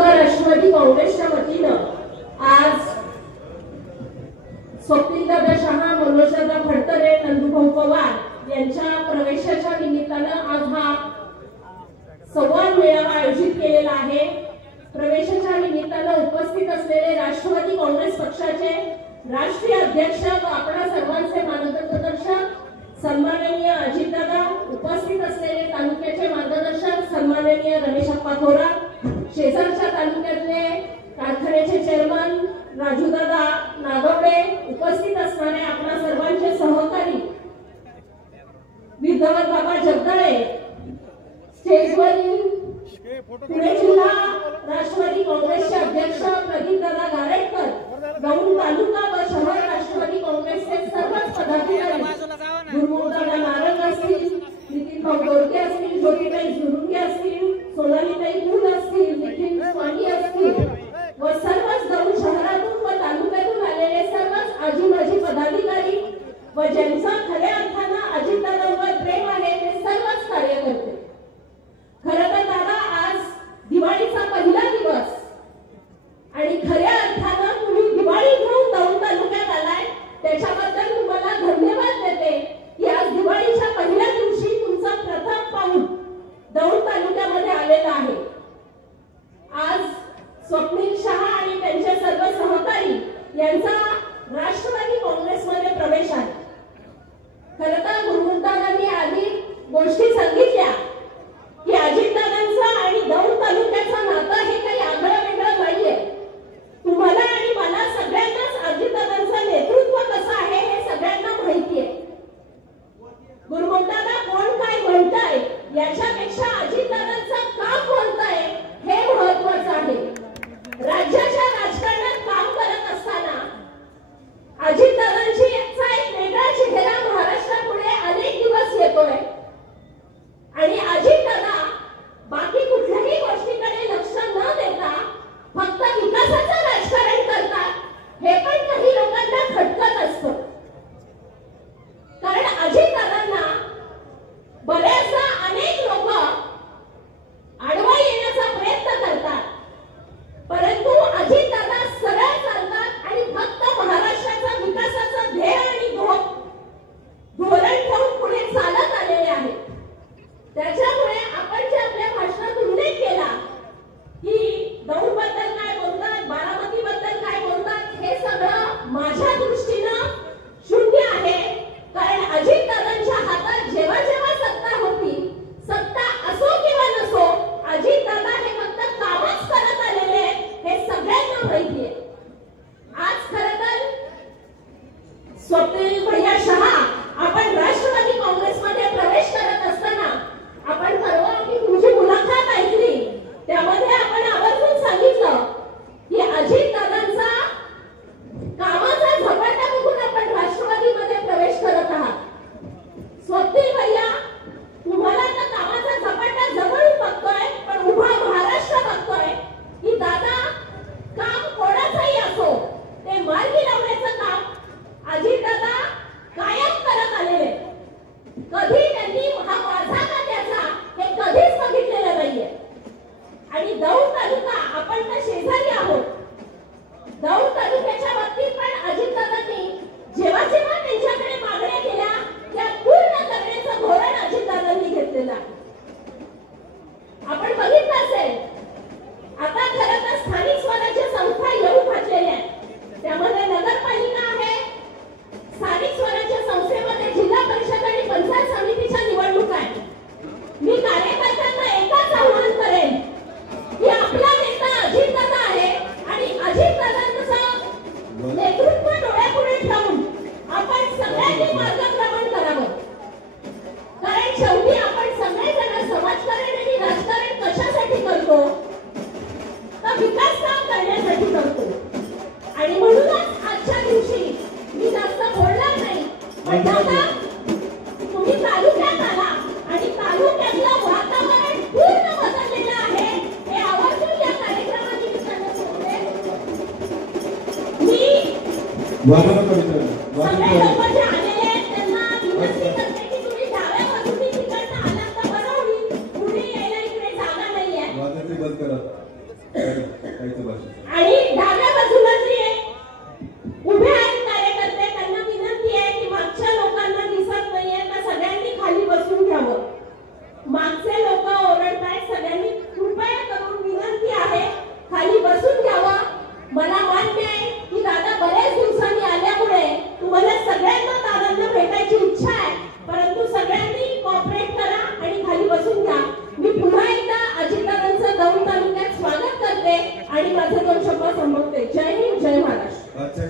तालुका राष्ट्रवादी काँग्रेसच्या वतीनं आज स्वप्नीलदादा शहा, मनोजदादा फडतरे, नंदुभाऊ पवार यांच्या प्रवेशाच्या निमित्तानं आज हा संवाद मेळावा आयोजित केलेला आहे। प्रवेशाच्या निमित्तानं उपस्थित असलेले राष्ट्रवादी काँग्रेस पक्षाचे राष्ट्रीय अध्यक्ष व आपल्या सर्वांचे मार्गदर्शक सन्माननीय अजितदादा, उपस्थित असलेले तालुक्याचे मार्गदर्शक सन्माननीय रमेशप्पा थोरात, शेजारच्या तालुक्यातले कारखान्याचे चेअरमन राजूदादा नागवडे, उपस्थित असणारे आपल्या सर्वांचे सहकारी विद्वान बाबा जगदाळे, स्टेजवरील पुणे जिल्हा राष्ट्रवादी काँग्रेसचे अध्यक्ष प्रदीपदादा गारेटकर, दौंड तालुका व शहर राष्ट्रवादी काँग्रेसचे सर्वच पदाधिकारी, गुरुदादा नारंग असतील, नितीन भाऊ गोरके असतील, ज्योतिताई झुरुंगे असतील, सोनालीताई फुल असतील, नितीन स्वामी असतील व सर्वच दौंड शहरातून व तालुक्यातून आलेले सर्वच आजी माजी पदाधिकारी व ज्यांचा खऱ्या अर्थानं अजितदादांवर प्रेम आहे ते सर्वच कार्यकर्ते। खरं तर दादा, आज दिवाळीचा पहिला दिवस आणि खऱ्या अर्थानं तुम्ही दिवाळी घेऊन दौंड तालुक्यात आलाय, त्याच्याबद्दल तुम्हाला धन्यवाद देते की आज दिवाळीच्या पहिल्या दिवशी तुमचा प्रथम पाऊल दौंड तालुक्यामध्ये आलेला आहे। आज स्वप्नील शहा आणि त्यांचे सर्व सहकारी यांचा राष्ट्रवादी काँग्रेसमध्ये प्रवेश आहे। खरं तर गुरुदादांनी आधी गोष्टी सांगितल्या की अजितदादांचं आणि दौंड तालुक्याचं नातं हे काही आगळं वेगळं नाहीये। तुम्हाला आणि मला सगळ्यांनाच अजितदादांचं नेतृत्व कसं आहे हे सगळ्यांना माहिती आहे। गुरुदादा कोण काय म्हणताय याच्यापेक्षा अजितदादांचं काम बोलताय हे महत्त्वाचं आहे। राज्याच्या राजकारणात काम करत असताना अजितदादांची एक वेगळा चेहरा महाराष्ट्रापुढे अनेक दिवस येतोय आणि अजितदादा बाकी कुठल्याही गोष्टीकडे लक्ष न देता फक्त विकासाचं राजकारण करतात, हे पण काही लोकांना खटकत असतं। कारण अजितदादांना बरेचदा अनेक लोक आडवा येण्याचा प्रयत्न करतात, परंतु अजितदादा सरळ चालतात आणि फक्त महाराष्ट्राचा विकासाचं ध्येय आणि धोरण ठेवून पुढे चालत आलेले आहेत। त्याच्यामुळे आपण जे आपल्या भाषणात उल्लेख केला की दौंड बद्दल काय बोलतात, बारामती बद्दल काय बोलतात, हे सगळं माझ्या दृष्टीनं शून्य आहे। कारण अजितदादांच्या हातात जेव्हा जेव्हा सत्ता होती, सत्ता असो किंवा नसो, अजितदादा हे फक्त कामच करत आलेले आहेत हे सगळ्यांना माहिती आहे। आज खरं तर स्वप्नील भैया शहा आपण राष्ट्रवादी काँग्रेसमध्ये प्रवेश करत असताना आपण परवा तुमची मुलाखत ऐकली, त्यामध्ये आपण आवर्जून सांगितलं की अजितदादांचा कामाचा झपाटा बघून आपण राष्ट्रवादीमध्ये प्रवेश करत आहात। स्वप्नील भैया, तुम्हाला तर कामाचा झपाटा जवळून बघतोय, पण उभा महाराष्ट्र बघतोय की दादा काम कोणाचंही असो ते मार्गी लावण्याचं काम अजितदादा कायम करत आलेले। कधी त्यांनी हा माझा का त्याचा हे कधीच बघितलेलं नाहीये। आणि दौंड तालुका, आपण तर शेजारी आहोत, दौंड तालुक्याच्या बाबतीत पण अजितदादांनी जेव्हा जेव्हा त्यांच्याकडे मागण्या केल्या त्या पूर्ण करण्याचं धोरण अजितदादांनी घेतलेलं आहे। आपण बघितलं असेल, आता खरं तर स्थानिक स्वराज्य संस्था येऊ घातलेल्या आहेत, त्यामध्ये नगरपालिका आहे, स्थानिक स्वराज्य संस्थेमध्ये जिल्हा परिषद आणि पंचायत समितीच्या निवडणूक आहे। मी कार्यकर्त्यांना एकच आव्हान करेन की आपला नेता अजितदादा आहे आणि अजितदादांचं नेतृत्व डोळ्यापुढे ठेवून आपण सगळ्यांनी मार्गक्रमण करावं। कारण शेवटी आपण सगळेजण समाजकारण आणि राजकारण कशासाठी करतो, तर विकास काम करण्यासाठी करतो। आणि म्हणूनच आजच्या दिवशी मी जास्त बोलणार नाही, पण दादा तुम्ही तालुक्यात आला आणि तालुक्यातलं वातावरण पूर्ण बदललेलं आहे हे आवर्जून या कार्यक्रमानिमित्तानं सांगते। मी सगळे लोक